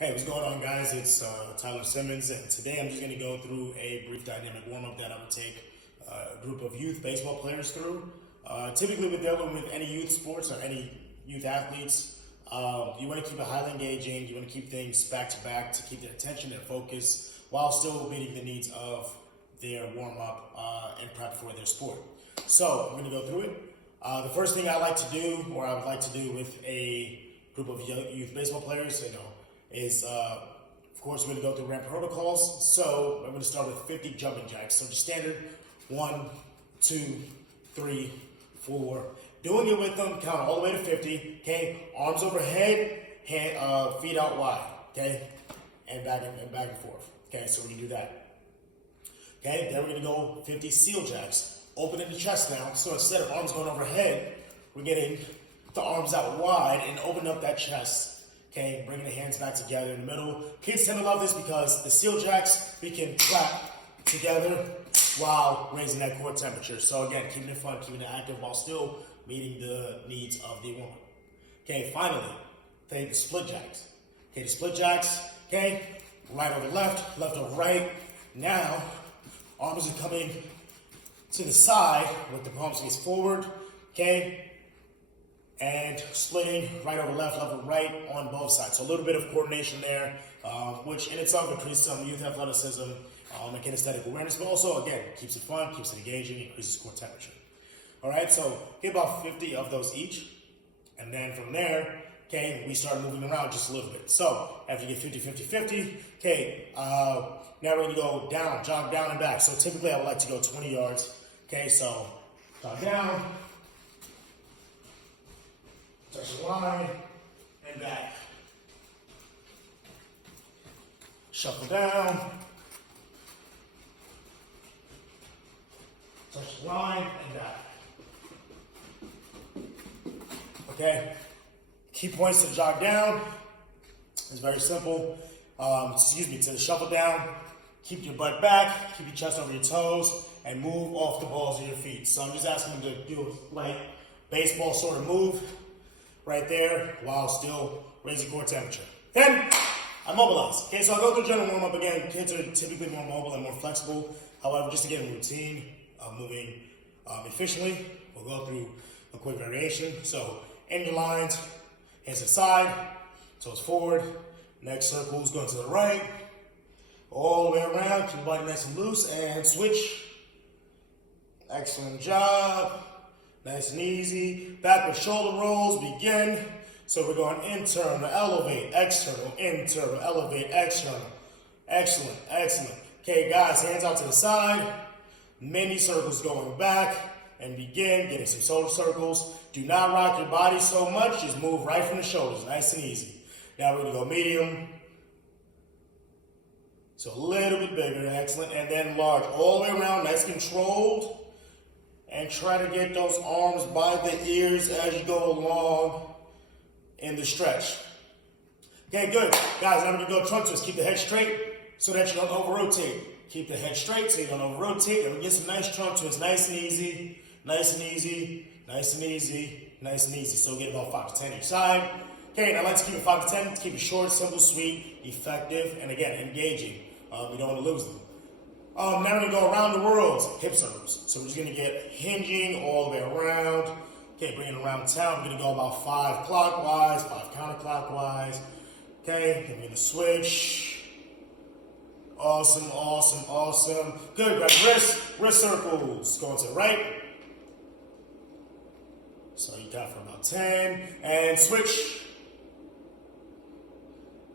Hey, what's going on, guys? It's Tyler Simmons, and today I'm just going to go through a brief dynamic warm-up that I would take a group of youth baseball players through. Typically, with dealing with any youth sports or any youth athletes, you want to keep it highly engaging. You want to keep things back to back to keep their attention and focus while still meeting the needs of their warm-up and prep for their sport. So I'm going to go through it. The first thing I like to do, or I would like to do with a group of youth baseball players, is of course we're going to go through ramp protocols. So I'm going to start with 50 jumping jacks. So just standard 1, 2, 3, 4. Doing it with them, count all the way to 50. Okay, arms overhead, feet out wide. Okay, and back and forth. Okay, so we're going to do that. Okay, then we're going to go 50 seal jacks. Opening the chest now. So instead of arms going overhead, we're getting the arms out wide and opening up that chest. Okay, bringing the hands back together in the middle. Kids tend to love this because the seal jacks, we can clap together while raising that core temperature. So again, keeping it fun, keeping it active while still meeting the needs of the warm-up. Okay, finally, the split jacks. Okay, the split jacks, okay, right over left, left over right. Now, arms are coming to the side with the palms face forward, okay? And splitting right over left, left over right on both sides. So a little bit of coordination there, which in itself increases some youth athleticism and kinesthetic awareness, but also, again, keeps it fun, keeps it engaging, increases core temperature. All right, so get about 50 of those each. And then from there, okay, we start moving around just a little bit. So after you get 50, 50, 50, okay, now we're going to go down, jog down and back. So typically I would like to go 20 yards. Okay, so jog down, touch the line, and back. Shuffle down, touch the line, and back. Okay, key points to jog down is very simple. To the shuffle down, keep your butt back, keep your chest over your toes, and move off the balls of your feet. So I'm just asking you to do like baseball sort of move right there while still raising core temperature. Then I mobilize. Okay, so I'll go through general warm-up again. Kids are typically more mobile and more flexible. However, just to get a routine of moving efficiently, we'll go through a quick variation. So in your lines, hands to the side, toes forward. Next circle is going to the right. All the way around, keep your body nice and loose, and switch. Excellent job. Nice and easy. Backward shoulder rolls begin. So we're going internal, elevate, external, internal, elevate, external. Excellent, excellent. Okay, guys, hands out to the side. Mini circles going back. And begin getting some shoulder circles. Do not rock your body so much. Just move right from the shoulders, nice and easy. Now we're going to go medium. So a little bit bigger, excellent. And then large, all the way around, nice controlled. And try to get those arms by the ears as you go along in the stretch. Okay, good. Guys, now we're going to go trunk twist. Keep the head straight so that you don't over-rotate. Keep the head straight so you don't over-rotate. And we get some nice trunk twists, nice and easy, nice and easy, nice and easy, nice and easy. So we get about 5 to 10 each side. Okay, and I like to keep it 5 to 10, keep it short, simple, sweet, effective, and again, engaging. We don't want to lose them. Now we're going to go around the world, hip circles. So we're just going to get hinging all the way around. Okay, bring it around town. We're going to go about 5 clockwise, 5 counterclockwise. Okay, then we're going to switch. Awesome, awesome, awesome. Good, grab wrist circles. Going to the right. So you count for about 10. And switch.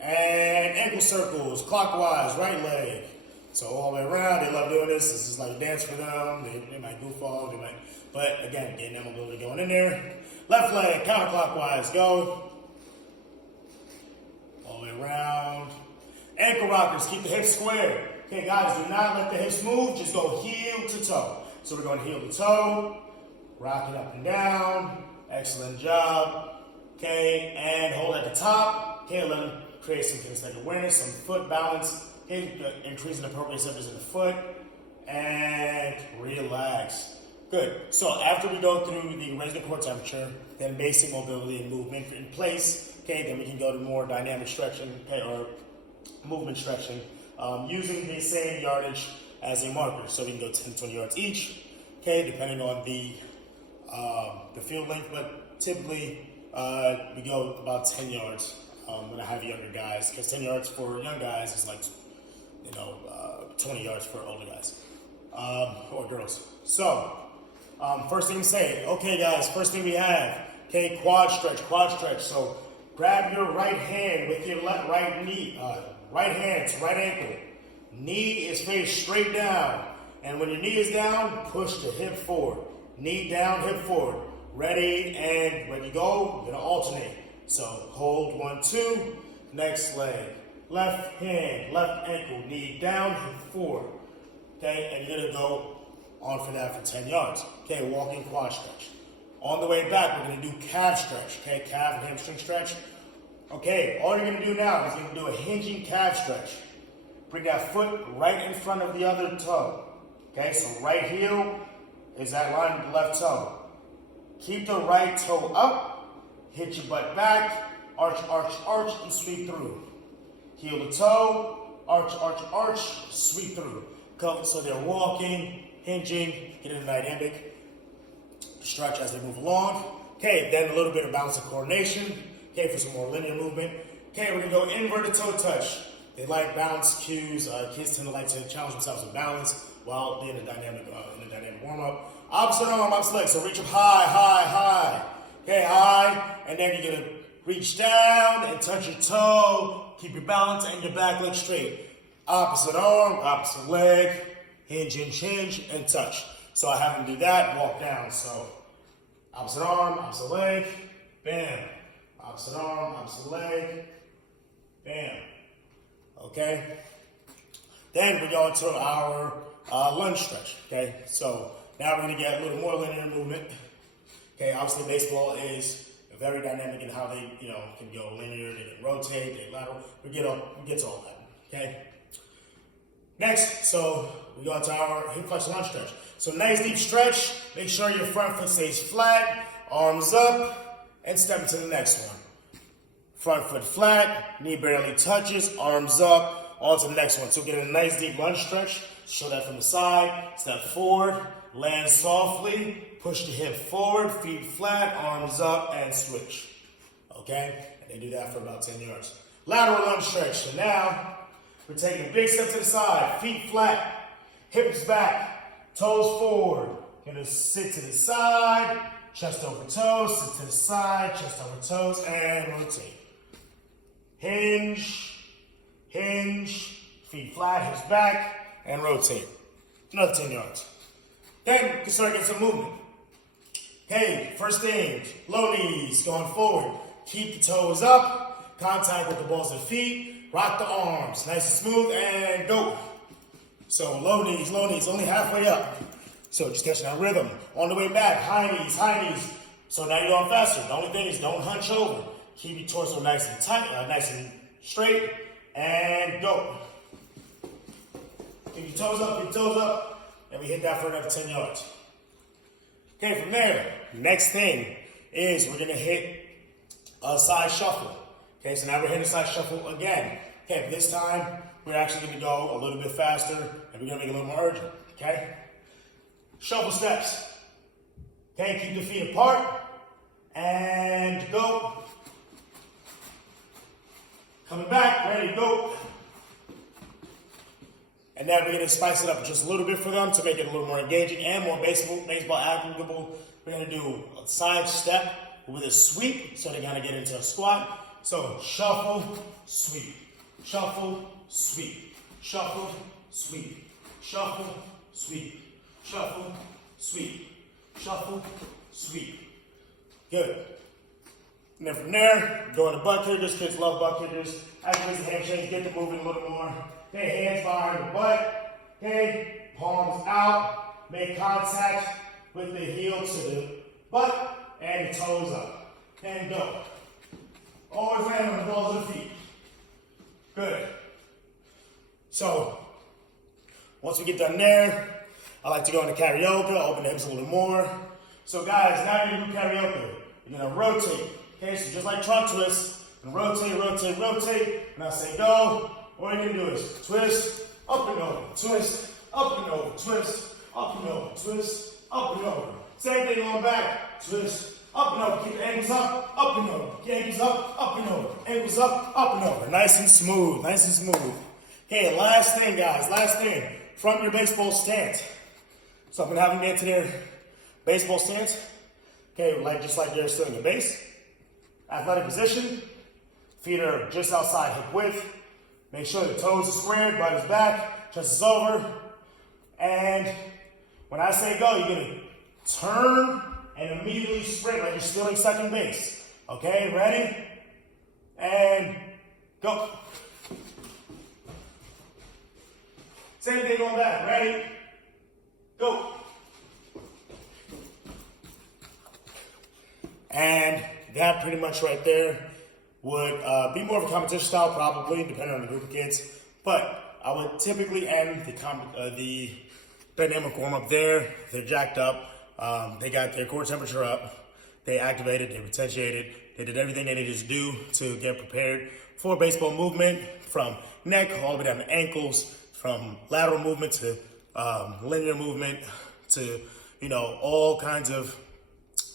And ankle circles, clockwise, right leg. So all the way around, they love doing this. This is like a dance for them. They might goof off, but again, getting that mobility going in there. Left leg, counterclockwise, go. All the way around. Ankle rockers, keep the hips square. Okay, guys, do not let the hips move. Just go heel to toe. So we're going heel to toe, rock it up and down. Excellent job. Okay, and hold at the top. Okay, let them create some kinesthetic awareness, some foot balance. Increasing the proprioceptors in the foot, and relax. Good. So after we go through the raise the core temperature, then basic mobility and movement in place, Okay, then we can go to more dynamic stretching, okay, or movement stretching, using the same yardage as a marker. So we can go 10 to 20 yards each, okay, depending on the field length, but typically we go about 10 yards when I have younger guys, because 10 yards for young guys is like, 20 yards for older guys or girls. So, first thing to say, okay guys, first thing we have, okay, quad stretch. So grab your right hand with your right knee, right hand to right ankle. Knee is faced straight down. And when your knee is down, push the hip forward. Knee down, hip forward. Ready, and when you go, you're gonna alternate. So hold 1, 2, next leg. Left hand, left ankle, knee down, hip forward. Okay, and you're gonna go on for that for 10 yards. Okay, walking quad stretch. On the way back, we're gonna do calf stretch. Okay, calf and hamstring stretch. Okay, all you're gonna do now is you're gonna do a hinging calf stretch. Bring that foot right in front of the other toe. Okay, so right heel is that line with the left toe. Keep the right toe up, hit your butt back, arch, and sweep through. Heel to toe, arch, sweep through. So they're walking, hinging, getting a dynamic stretch as they move along. Okay, then a little bit of balance and coordination. Okay, for some more linear movement. Okay, we're gonna go inverted toe touch. They like balance cues. Kids tend to like to challenge themselves with balance while being in a dynamic warm-up. Opposite arm, opposite leg. So reach up high. Okay, high, and then you're gonna reach down and touch your toe. Keep your balance and your back leg straight. Opposite arm, opposite leg, hinge, and touch. So I have them do that, walk down. So opposite arm, opposite leg, bam. Opposite arm, opposite leg, bam. Okay? Then we go into our lunge stretch, okay? So now we're gonna get a little more linear movement. Okay, obviously baseball is very dynamic in how they, can go linear, they can rotate, they lateral. We get to all that, okay? Next, so we go into our hip flex lunge stretch. So nice deep stretch, make sure your front foot stays flat, arms up, and step into the next one. Front foot flat, knee barely touches, arms up, on to the next one. So get a nice deep lunge stretch, show that from the side, step forward, land softly, push the hip forward, feet flat, arms up, and switch. Okay? And they do that for about 10 yards. Lateral lunge stretch. So now, we're taking a big step to the side, feet flat, hips back, toes forward. Gonna sit to the side, chest over toes, sit to the side, chest over toes, and rotate. Hinge, feet flat, hips back, and rotate. Another 10 yards. Then you can start getting some movement. Okay, first thing, low knees, going forward. Keep the toes up, contact with the balls of the feet, rock the arms, nice and smooth, and go. So low knees, only halfway up. So just catching that rhythm. On the way back, high knees. So now you're going faster. The only thing is don't hunch over. Keep your torso nice and tight, nice and straight, and go. Keep your toes up, and we hit that for another 10 yards. Okay, from there, next thing is we're gonna hit a side shuffle. Okay, so now we're hitting a side shuffle again. Okay, but this time we're actually gonna go a little bit faster, and we're gonna make it a little more urgent. Okay, shuffle steps. Okay, keep the feet apart, and go. Coming back, ready, go. And then we're going to spice it up just a little bit for them to make it a little more engaging and more baseball applicable. We're going to do a side step with a sweep, so they're going to get into a squat. So shuffle, sweep, shuffle, sweep, shuffle, sweep, shuffle, sweep, shuffle, sweep, shuffle, sweep. Good. And then from there, go into butt kickers. Kids love butt kickers. Activate the hamstrings, get them moving a little more. Okay, hands behind the butt. Okay, palms out. Make contact with the heel to the butt and the toes up. And go. Always land on the balls of the feet. Good. So, once we get done there, I like to go into karaoke, open the hips a little more. So guys, now you're gonna do karaoke. You're gonna rotate. Okay, so just like trunk twist, Rotate, rotate, rotate. When I say go, all you're gonna do is twist, up and over, twist, up and over, twist, up and over, twist, up and over. Same thing on back, twist, up and over. Keep the ankles up and over. Keep the ankles up and over. Ankles up and over. Nice and smooth, nice and smooth. Okay, last thing, guys, last thing. From your baseball stance. So I'm gonna have them get to their baseball stance. Okay, just like they're still in the base. Athletic position. Feet are just outside hip width. Make sure the toes are squared, butt is back, chest is over. And when I say go, you're gonna turn and immediately sprint like you're stealing second base. Okay, ready? And go. Same thing going back. Ready? Go. And that pretty much right there would be more of a competition style, probably, depending on the group of kids. But I would typically end the dynamic warm-up there. They're jacked up. They got their core temperature up. They activated, they potentiated. They did everything they needed to do to get prepared for baseball movement, from neck all the way down to ankles, from lateral movement to linear movement to, all kinds of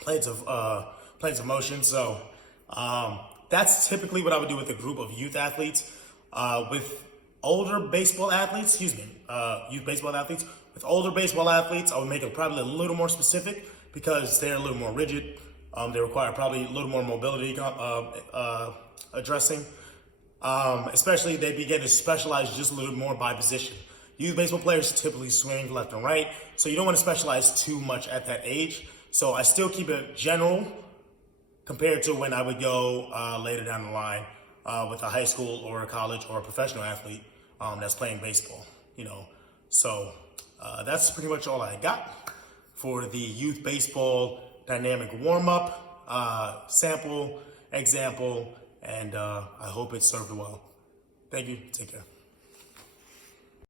planes of motion. So that's typically what I would do with a group of youth athletes. With older baseball athletes, youth baseball athletes. With older baseball athletes, I would make it probably a little more specific because they're a little more rigid. They require probably a little more mobility addressing. Especially they begin to specialize just a little more by position. Youth baseball players typically swing left and right, so you don't want to specialize too much at that age. So I still keep it general compared to when I would go later down the line with a high school or a college or a professional athlete that's playing baseball, So that's pretty much all I got for the youth baseball dynamic warm-up, sample, example, and I hope it served well. Thank you. Take care.